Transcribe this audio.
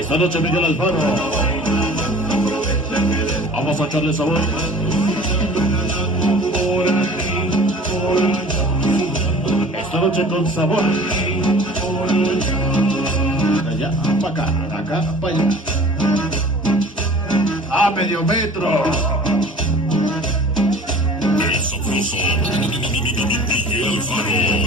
Esta noche Miguel Alfaro. Vamos a echarle sabor. Esta noche con sabor. De allá para acá, de acá para allá. A medio metro. El sabroso Miguel Alfaro.